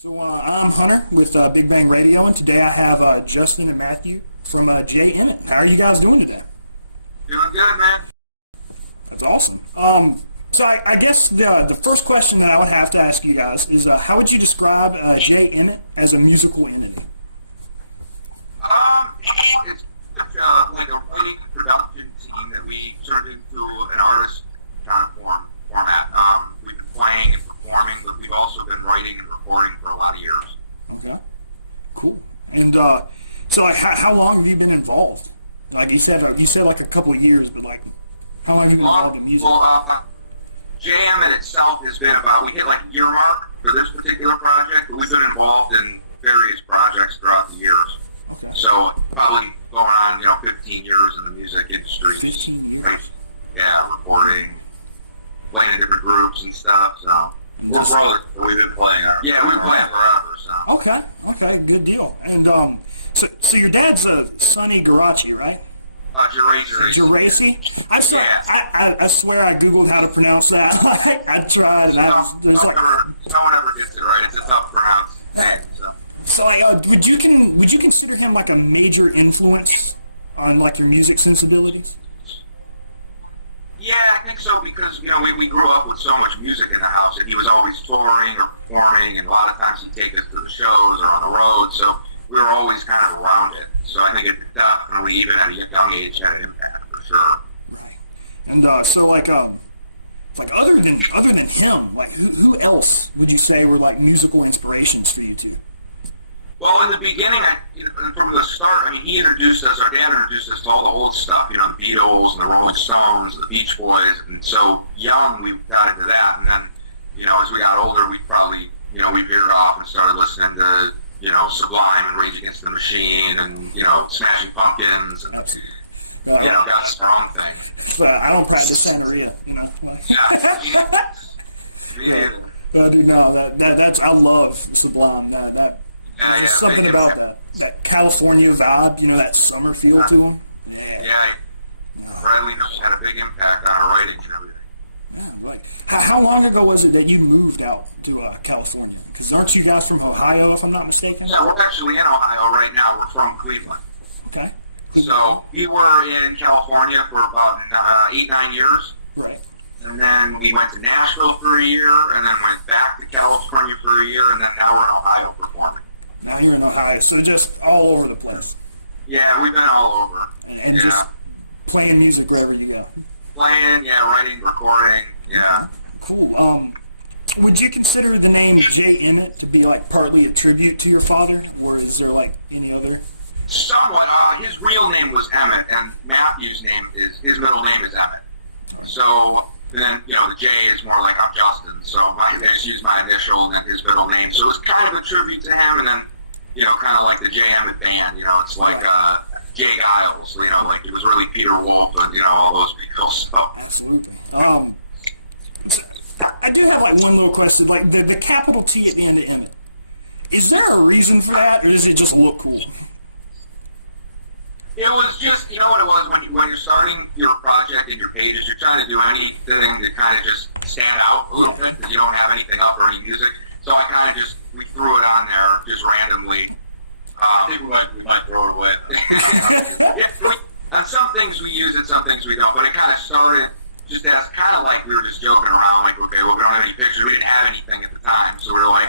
So I'm Hunter with Big Bang Radio, and today I have Justin and Matthew from EmmetT. How are you guys doing today? Doing good, man. That's awesome. So I guess the first question that I would have to ask you guys is how would you describe EmmetT as a musical entity? It's like a writing production team that we turned into an artist kind of format. We've been playing and performing, but we've also been writing and recording for a lot of years. Okay, cool. And so like, how long have you been involved? Like you said like a couple of years, but like how long have you been involved in music? Well, JM in itself has been we hit like a year mark for this particular project, but we've been involved in various projects throughout the years. Okay. So probably going on, 15 years in the music industry. 15 years? Yeah, recording, playing in different groups and stuff, so. We're brothers, but we've been playing. Yeah, we've been playing forever, so. Okay, good deal. And so your dad's Sonny Garachi, right? Geraci. I swear I googled how to pronounce that. I tried. No one ever gets it right. It's a tough pronounce name. So would you consider him like a major influence on like your music sensibilities? Yeah, I think so because, we grew up with so much music in the house and he was always touring or performing, and a lot of times he'd take us to the shows or on the road, so we were always kind of around it. So I think it definitely, even at a young age, had an impact for sure. Right. And so like other than him, like who else would you say were like musical inspirations for you two? Well, in the beginning, from the start, our dad introduced us to all the old stuff, the Beatles and the Rolling Stones, the Beach Boys, and so young we got into that, and then, as we got older, we probably, we veered off and started listening to, Sublime and Rage Against the Machine and, Smashing Pumpkins and, got strong things. But I don't practice Santeria, Yeah. I do now. That's I love Sublime. There's something about that California vibe, that summer feel to them. Yeah. Bradley had a big impact on our writing and everything. Yeah, right. How long ago was it that you moved out to California? Because aren't you guys from Ohio, if I'm not mistaken? Yeah, we're actually in Ohio right now. We're from Cleveland. Okay. So we were in California for about 8-9 years. Right. And then we went to Nashville for a year, and then went back to California for a year, and then now we're in Ohio performing. Now you're in Ohio, so just all over the place. Yeah, we've been all over. And just playing music wherever you go. Playing, writing, recording, Cool. Would you consider the name J. Emmett to be like partly a tribute to your father, or is there like any other? Somewhat. His real name was Emmett, and Matthew's his middle name is Emmett. So, and then, the J is more like I'm Justin, so I just used my initial and then his middle name. So it was kind of a tribute to him, and then, kind of like the J. Emmett Band, it's like Jay Giles, like it was really Peter Wolf and, all those people. So. Absolutely. I do have like one little question, like the capital T at the end of Emmett. Is there a reason for that, or does it just look cool? It was just, what it was, when you're starting your project and your pages, you're trying to do anything to kind of just stand out a little bit because you don't have anything up or any music. So I kind of we threw it on there just randomly. I think we might throw it away. On some things we use it, some things we don't. But it kind of started just as kind of like we were just joking around, like, okay, well, we don't have any pictures. We didn't have anything at the time. So we were like,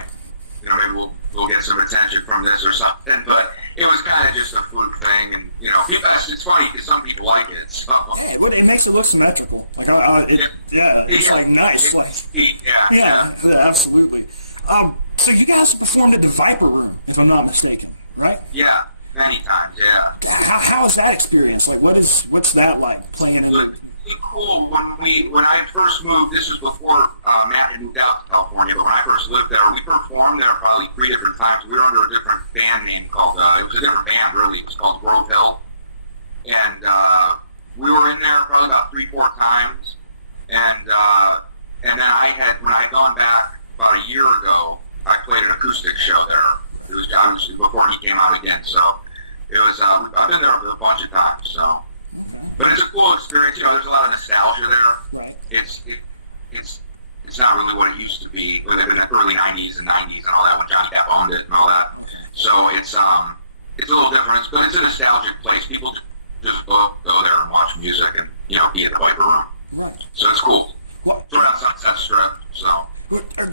maybe we'll get some attention from this or something. But it was kind of just a fluke thing, and it's funny because some people like it. So it makes it look symmetrical. Like it's like nice. Yeah, absolutely. So you guys performed at the Viper Room, if I'm not mistaken, right? Yeah, many times. Yeah. How is that experience? Like, what's that like playing in? Really cool. When I first moved, this was before Matt had moved out to California, but when I first lived there, we performed there probably 3 different times. We were under a different band name called, it was a different band really, it was called Grove Hill. And we were in there probably about 3-4 times. And then when I had gone back about a year ago, I played an acoustic show there. It was obviously before he came out again, so it was, I've been there a bunch of times, so. But it's a cool experience. There's a lot of nostalgia there. Right. It's not really what it used to be. We lived in the early 90s and 90s and all that when Johnny Depp nostalgic place. People just go there and watch music and, be at the Viper Room. Right. So it's cool. What? It's around Sunset Strip, so.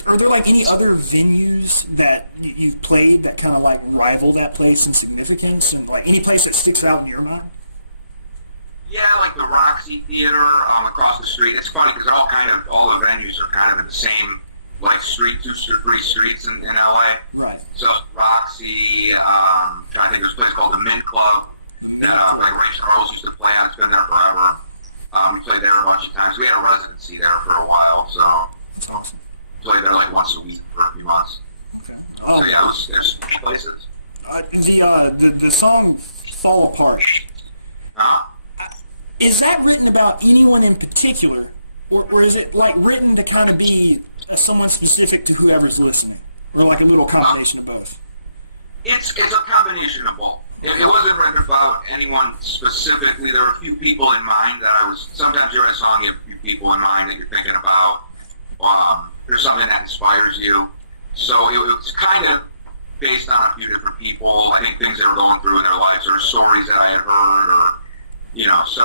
Are there like any other venues that you've played that kind of like rival that place in significance, and like any place that sticks out in your mind? Yeah, like the Roxy Theater across the street. It's funny because all the venues are kind of in the same like street, 2 or 3 streets in LA. Right. So Roxy, trying to think, there's a place called the Mint Club that like Ray Charles used to play on. It's been there forever. We played there a bunch of times. We had a residency there for a while, so. That's awesome. Played there like once a week for a few months. Okay. So yeah, there's places. The song "Fall Apart." Huh? Is that written about anyone in particular, or is it like written to kind of be someone specific to whoever's listening, or like a little combination of both? It's a combination of both. It wasn't written about anyone specifically. There were a few people in mind that I was. Sometimes you write a song, you have a few people in mind that you're thinking about. There's something that inspires you. So it was kind of based on a few different people. I think things they were going through in their lives, or stories that I had heard, or So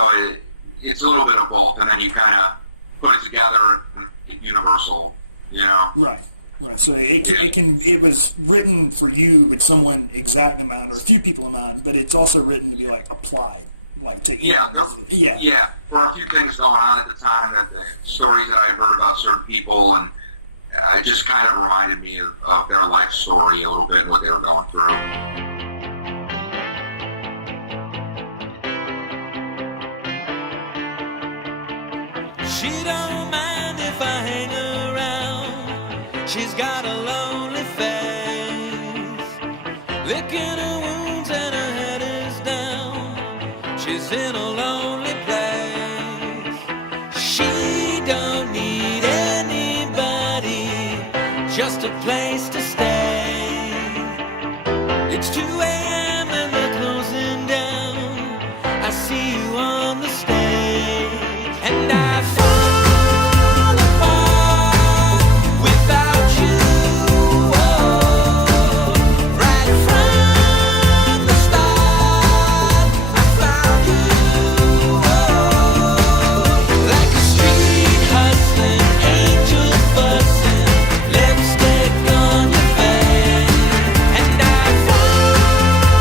it's a little bit of both, and then you kind of put it together and it's universal. Right. Right. So it was written for you with someone exact in mind, or a few people in mind, but it's also written to be like applied, like to Yeah. For a few things going on at the time, that the stories that I had heard about certain people, and it just kind of reminded me of their life story a little bit and what they were going through. She don't mind if I hang around. She's got a lonely face, licking her wounds and her head is down. She's in a lonely place. She don't need anybody, just a place to stay. It's 2 a.m. and they're closing down. I see you on the stage, and I fall apart without you. Oh, right from the start, I found you. Oh, like a street hustling, angel fussing, lipstick on your face, and I fall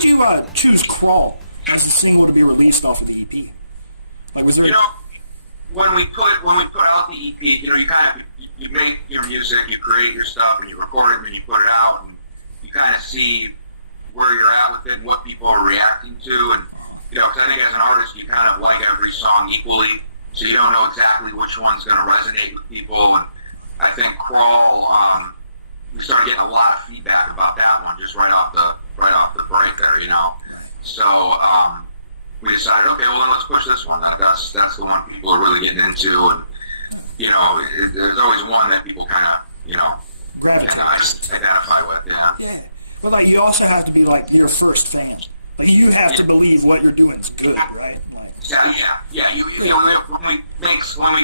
did you choose Crawl as the single to be released off of the EP? Like, was there? When we put out the EP, you make your music, you create your stuff, and you record it, and then you put it out, and you kind of see where you're at with it and what people are reacting to, and because I think as an artist, you kind of like every song equally, so you don't know exactly which one's going to resonate with people. And I think Crawl, we started getting a lot of feedback about that one just right off the break there, So we decided, okay, well then let's push this one. That's the one people are really getting into, and there's always one that people kind of identify with. Yeah. Yeah. But like, you also have to be like your first fan. Like, you have to believe what you're doing is good, right? Like, yeah. When we make a song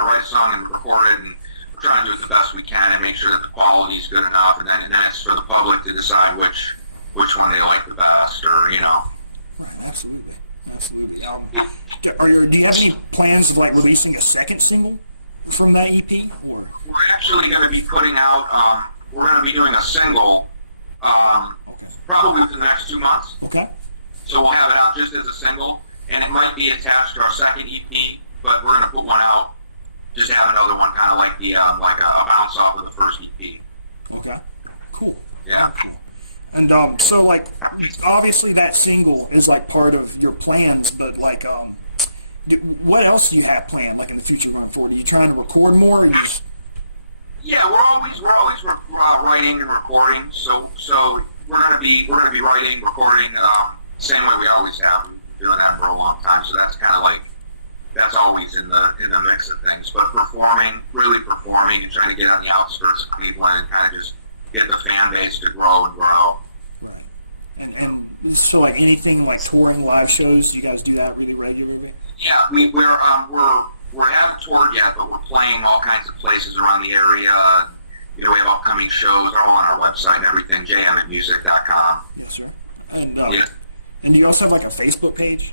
or write a song and record it, and we're trying to do it the best we can and make sure that the quality is good enough, and then it's for the public to decide which one they like the best, or Right, absolutely. Do you have any plans of like releasing a second single from that EP? Or? We're actually going to be putting out. We're going to be doing a single. Probably within the next 2 months. Okay. So we'll have it out just as a single, and it might be attached to our second EP, but we're going to put one out just to have another one, kind of like the like a bounce off of the first EP. Okay. Cool. Yeah. Cool. And so like, obviously that single is like part of your plans, but like, what else do you have planned like in the future going forward? Are you trying to record more? Or you just... Yeah, we're always writing and recording. So we're gonna be writing, recording, same way we always have. We've been doing that for a long time. So that's kind of like that's always in the mix of things. But really performing, and trying to get on the outskirts of Cleveland and kind of just get the fan base to grow and grow. Right. And so like anything like touring, live shows, you guys do that really regularly? Yeah, we haven't toured yet, but we're playing all kinds of places around the area. We have upcoming shows. They're all on our website and everything, emmetmusic.com. Yes, sir. And Yeah. and you also have like a Facebook page?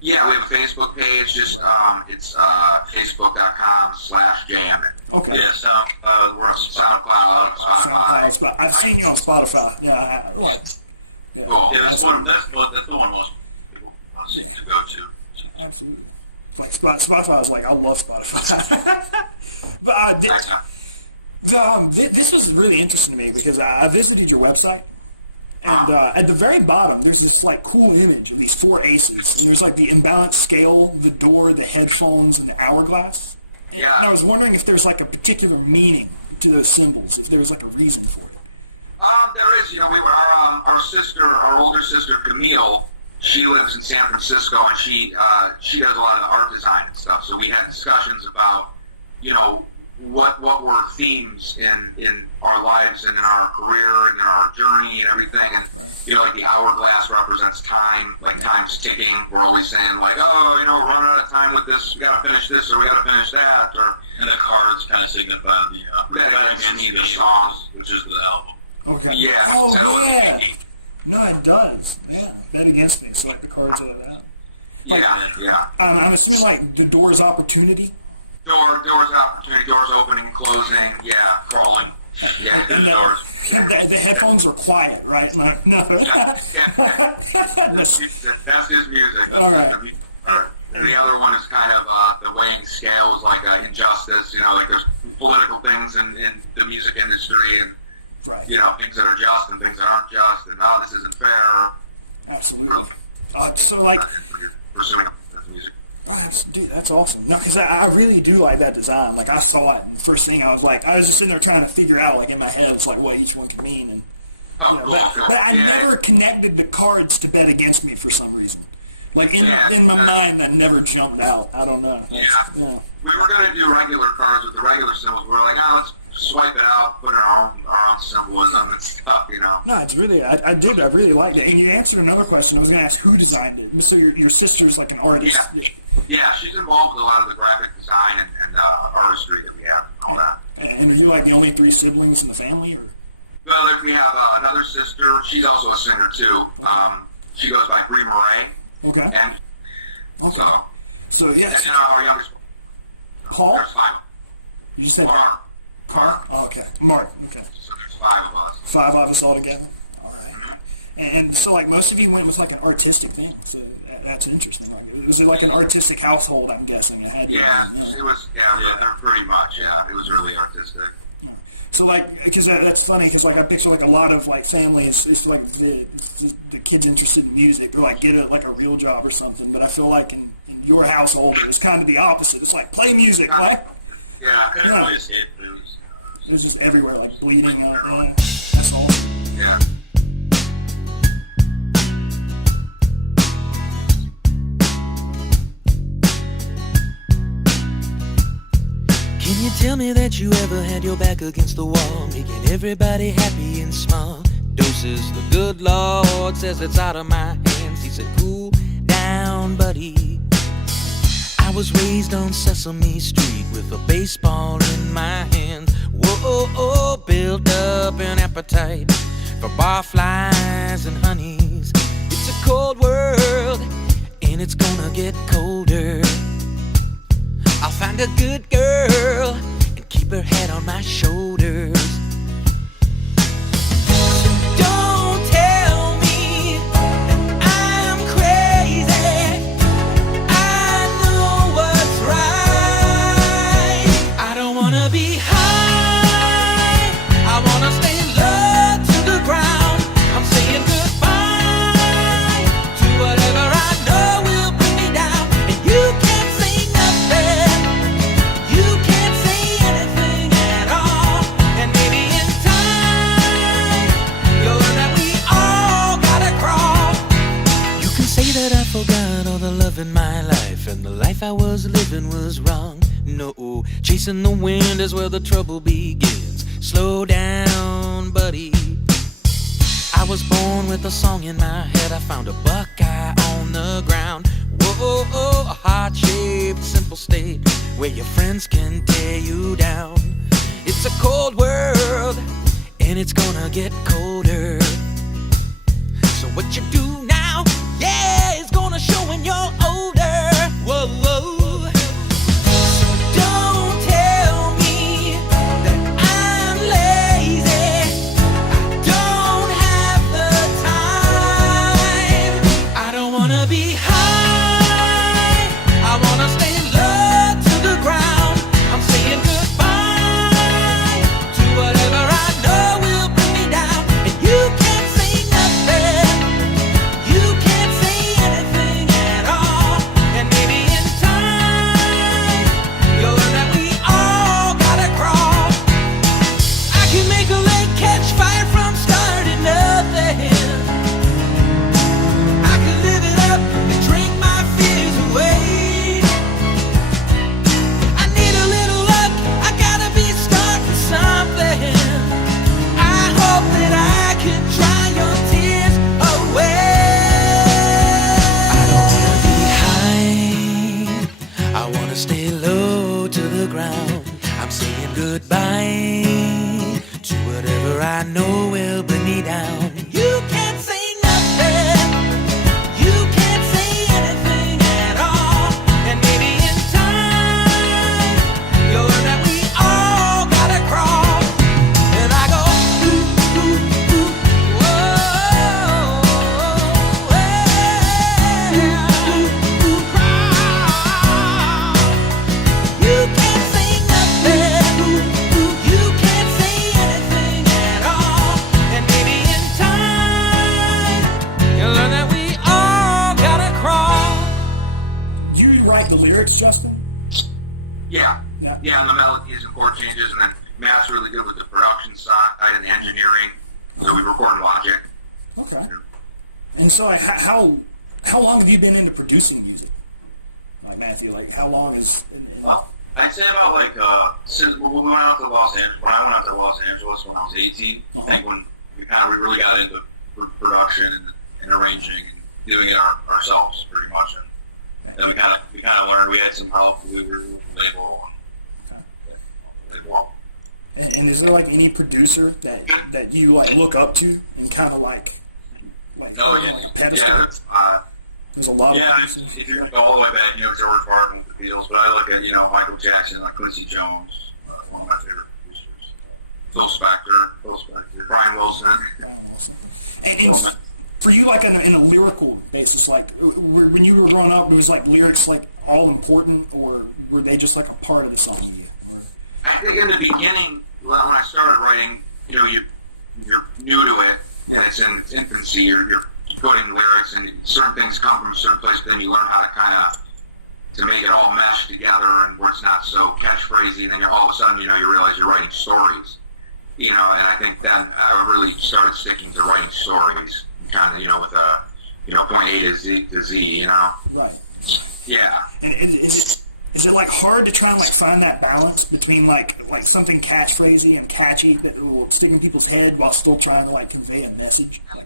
Yeah, we have a Facebook page. Just it's facebook.com/jemmett. Okay. Yeah, we're on SoundCloud, Spotify. I've seen you on Spotify. Yeah. Right. Yeah. Cool. Yeah, that's the one most people seem to go to. Absolutely. Like Spotify is like, I love Spotify. But this was really interesting to me because I visited your website, and at the very bottom there's this like cool image of these four aces. And there's like the imbalanced scale, the door, the headphones, and the hourglass. Yeah. And I was wondering if there's like a particular meaning to those symbols, if there's like a reason for it. There is. Our older sister Camille, she lives in San Francisco, and she does a lot of art design and stuff. So we had discussions about, what were themes in our lives and in our career and in our journey and everything. And like the hourglass represents time, like time's ticking. We're always saying like, we're running out of time with this. We got to finish this or we got to finish that. And the cards kind of signify the songs, which is the album. Okay. Yeah. Oh, So, yeah. No, it does. Yeah. Bet against me. So like the cards are that. Yeah. I'm assuming like the door's opportunity. Doors opportunity, doors opening, closing, crawling. Yeah, And doors. the headphones are quiet, right? Like, no. That's his music. All right. And the other one is kind of the weighing scales, like injustice. Like there's political things in the music industry, and Right. things that are just and things that aren't just, and this isn't fair. Absolutely. So like, Pursuing music. dude, that's awesome. No, because I really do like that design. Like I saw it, first thing I was just sitting there trying to figure out, like in my head, it's like what each one could mean, and Cool. but I Yeah. never connected the cards to bet against me for some reason. Like in my mind, that never jumped out. I don't know. Yeah. Yeah. We were going to do regular cards with the regular symbols. We were like, let's swipe it out, put in our own symbolism and stuff, No, it's really, I did. I really liked it. And you answered another question. I was going to ask who designed it. So your sister's like an artist. Yeah, she's involved in a lot of the graphic design and artistry that we have and all that. And are you like the only three siblings in the family? Or? Well, we have another sister. She's also a singer, too. She goes by Brie Murray. Okay. And Okay. So, yes. and our youngest Paul? There's five. You said Mark. Mark? Oh, okay. Mark. Okay. So there's five of us. 5 of us all together. All right. And so, like, most of you went with, like, an artistic thing. So that's interesting. Like, was it like an artistic household, I'm guessing? It had it was, pretty much, It was really artistic. So, like, because that's funny, because, like, I picture, like, a lot of, like, families, it's like the kids interested in music, or, like, get like a real job or something. But I feel like in your household, it's kind of the opposite. It's like, play music, play. Yeah, I couldn't Yeah. really escape blues. It was just everywhere, like, bleeding out. Yeah, that's awesome. Yeah. Can you tell me that you ever had your back against the wall, making everybody happy in small doses? The good Lord says it's out of my hands. He said, cool down, buddy. I was raised on Sesame Street with a baseball in my hand. Whoa, built up an appetite for barflies and honeys. It's a cold world, and it's gonna get colder. I'll find a good girl and keep her head on my shoulders. So don't tell me that I'm crazy. I know what's right. I don't wanna be high. I wanna stay low to the ground. I'm saying goodbye to whatever I know will bring me down. And you can't say nothing. You can't say anything at all. And maybe in time you'll learn that we all gotta crawl. You can say that I forgot all the love in my life, and the life I was living was wrong. No, chasing the wind is where the trouble begins. Slow down, buddy. I was born with a song in my head. I found a buckeye on the ground. Whoa, a heart-shaped, simple state where your friends can tear you down. It's a cold world, and it's gonna get colder. So what you do now, is gonna show when you're older. Whoa. So don't tell me that I'm lazy. I don't have the time. I don't wanna be high. I wanna stay low to the ground. I'm saying goodbye to whatever I know will bring me down. And you can't say nothing. You can't say anything at all. And maybe in time you'll learn that we all gotta crawl. I can make a lake catch fire from starting nothing. I can live it up and drink my fears away. I need a little luck. I gotta be starting something. I hope that I can dry your tears away. I don't wanna be high. I wanna stay low to the ground. I'm saying goodbye to whatever I know will bring me down. You can't say nothing. You can't say anything at all. And maybe in time you'll learn that we all gotta crawl. And I go, ooh, ooh, ooh, whoa, ooh, ooh, crawl. You can't say nothing. You can't say anything at all. And maybe in time you'll learn that we all gotta crawl. Do you write the lyrics, Justin? Yeah, and the melodies and chord changes, and then Matt's really good with the production side and the engineering. So we record in Logic. Okay. And so, like, how long have you been into producing music? Like, Matthew, like, how long is... Well, I'd say about since when we went out to Los Angeles. When I went out to Los Angeles when I was 18, I think when we really got into production and arranging and doing it ourselves pretty much. And we kind of learned. We had some help. We were label. And is there, like, any producer that you, like, look up to and kind of, like No, like a pedestal? There's a lot of producers. If you're going to go all the way back, George Martin with the Beatles, but I look at, Michael Jackson, like Quincy Jones, one of my favorite producers. Phil Spector, Brian Wilson. for you, like in a lyrical basis, like when you were growing up, was like lyrics like all important, or were they just like a part of the song to you? I think in the beginning, when I started writing, you know, you're new to it, and it's in its infancy. You're putting lyrics, and certain things come from a certain place. Then you learn how to kind of to make it all mesh together, and where it's not so catchphrasy. And then all of a sudden, you know, you realize you're writing stories. You know, and I think then I really started sticking to writing stories, kind of, you know, with a, you know, point A to Z, you know. Right. Yeah. And is it like hard to try and like find that balance between like something catchphrasy and catchy that will stick in people's head while still trying to like convey a message? Like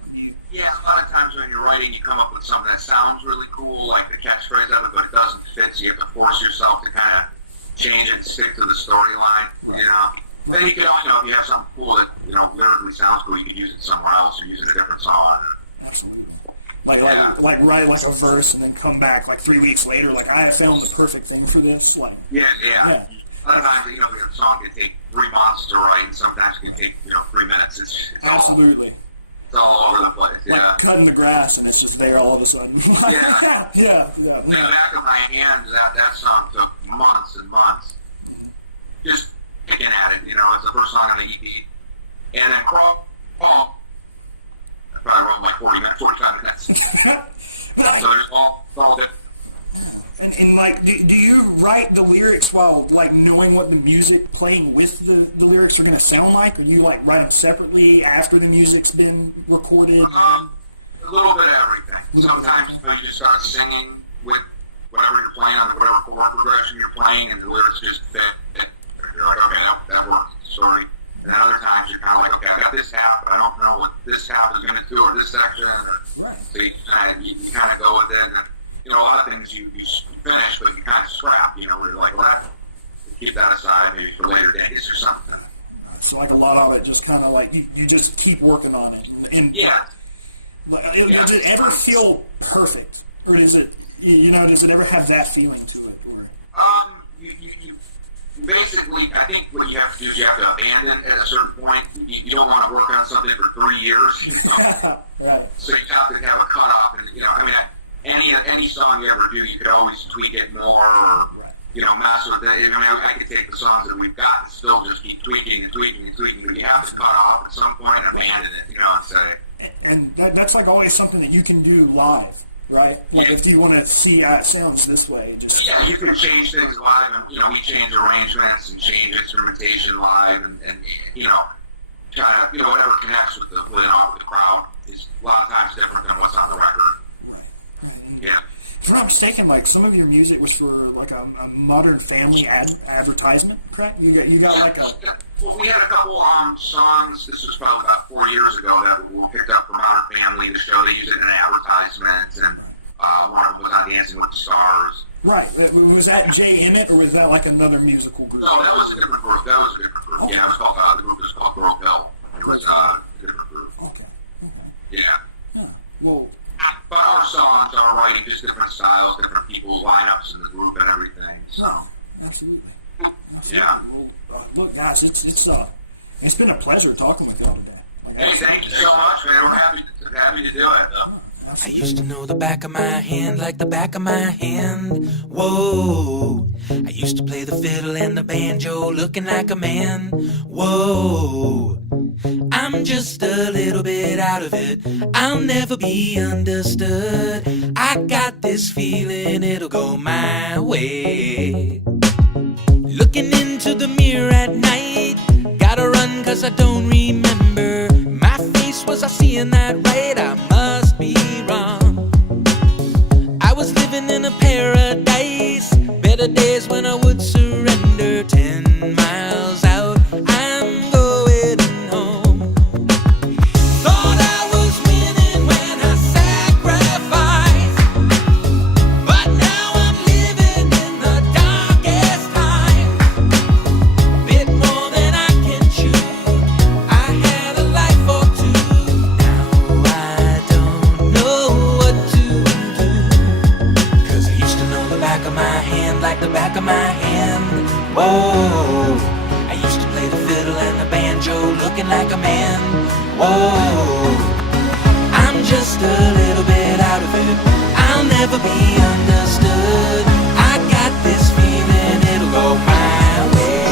yeah, a lot of times when you're writing, you come up with something that sounds really cool, like the catchphrase of it, but it doesn't fit, so you have to force yourself to kind of change it and stick to the storyline, you know. Then you could also, you know, if you have something cool that, you know, lyrically sounds cool, you could use it somewhere else or use it in a different song. Absolutely. Like write like a verse and then come back like 3 weeks later, like I have found the perfect thing for this. Like yeah. A lot of times, you know, a song can take 3 months to write, and sometimes it can take, you know, 3 minutes. It's absolutely. It's all over the place. Yeah. Like cutting the grass and it's just there all of a sudden. Yeah. Yeah. In the back of my hand, that song took months and months. Just picking at it, you know. It's the first song on the EP, and then Crawl. I probably wrote like 45 minutes. So there's all different. And like, do you write the lyrics while like knowing what the music playing with the lyrics are going to sound like? Or you like write them separately after the music's been recorded? A little bit of everything. Sometimes you just start singing with whatever you're playing, whatever chord progression you're playing, and the lyrics just fit. You're like, okay, that works. Sorry. And then other times you're kind of like, okay, I got this half, but I don't know what this half is going to do, or this section. Right. So you kind of go with it. And, you know, a lot of things you finish, but you kind of scrap. You know, where you're like, well, keep that aside maybe for later days or something. So like a lot of it just kind of like you just keep working on it. And yeah. Does it ever feel perfect, or does it, you know, does it ever have that feeling to it? Or you basically, I think what you have to do is you have to abandon it at a certain point. You don't want to work on something for 3 years. You know? Right. So you have to have a cutoff. And, you know, I mean, any song you ever do, you could always tweak it more or, you know, mess with it. I mean, I could take the songs that we've got and still just keep tweaking and tweaking and tweaking, but you have to cut off at some point and abandon it, you know, and say. And that's like always something that you can do live. Right? Like if you want to see how it sounds this way, just you can change things live, and you know, we change arrangements and change instrumentation live, and you know, kind of, you know, whatever connects with the crowd is a lot of times different than what's on the record. Right. Yeah. If I'm not mistaken, like some of your music was for like a Modern Family advertisement, correct? You got like a. Well, we had a couple songs. This was probably about 4 years ago that were picked up for Modern Family to show. They used it in an advertisement, and one of them was on Dancing with the Stars. Right. Was that Jay Emmett, or was that like another musical group? No, that was a different group. Okay. Yeah, it was called the group was called Grove Hill. It was a different group. Okay. Yeah. Well. But our songs, our writing, just different styles, different people, lineups in the group, and everything. So. No, absolutely. Yeah. Well, look, guys, it's been a pleasure talking with y'all today. Hey, thank you so much, man. We're happy to do it. I used to know the back of my hand like the back of my hand. Whoa. I used to play the fiddle and the banjo looking like a man. Whoa. I'm just a little bit out of it. I'll never be understood. I got this feeling it'll go my way. Looking into the mirror at night, gotta run 'cause I don't remember. My face, was I seeing that right? I must be wrong. I was living in a paradise, better days when I would surrender. 10 miles out, I'm going home. Thought I was winning when I sacrificed, but now I'm living in the darkest time. Bit more than I can chew. I had a life or two. Now I don't just a little bit out of it. I'll never be understood. I got this feeling it'll go my way.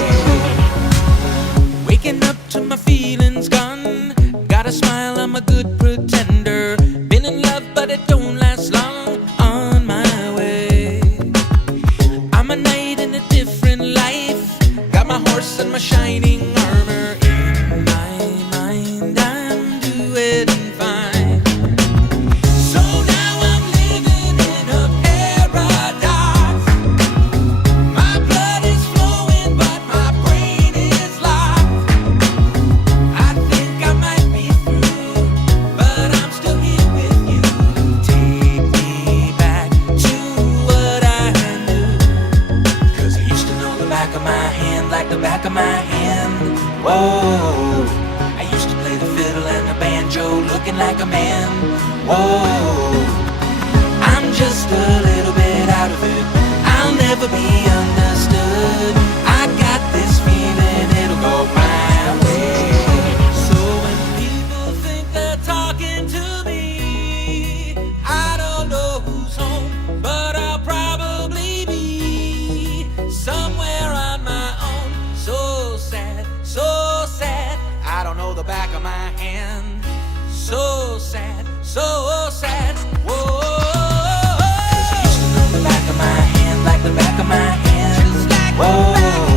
Waking up to my feelings gone. Got a smile, I'm a good pretender. Been in love, but it don't last long. On my way. I'm a knight in a different life. Got my horse and my shining armor. In my mind, I'm doing fine. So now I'm living in a paradox. My blood is flowing, but my brain is locked. I think I might be through, but I'm still here with you. Take me back to what I knew. 'Cause I used to know the back of my hand like the back of my hand. Whoa, I used to play the fiddle and the banjo looking like a man. Whoa, I'm just a little bit out of it. I'll never be understood. I got this feeling it'll go my way. So when people think they're talking to me, I don't know who's home, but I'll probably be somewhere on my own. So sad, so sad. I don't know the back of my hand. So sad, so sad. Whoa. 'Cause I used to know the back of my hand like the back of my hand. Just like the back.